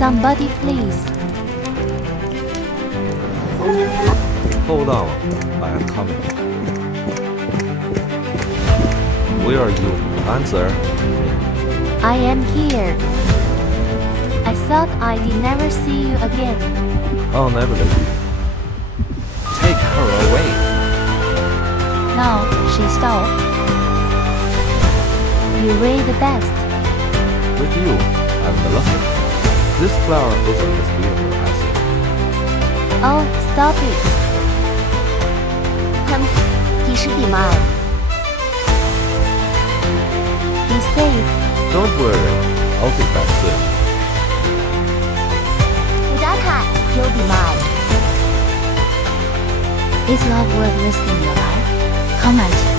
Somebody please. Hold on, I am coming. Where are you? Answer. I am here. I thought I'd never see you again. I'll never leave you. Take her away. No, she stole. You were the best. With you, I'm the luckiest. This flower isn't as beautiful as you. Oh, stop it. 迪士比麦 Be safe. Don't worry, I'll be back soon. 古达塔 You'll be mine Is love worth risking your life? Comment.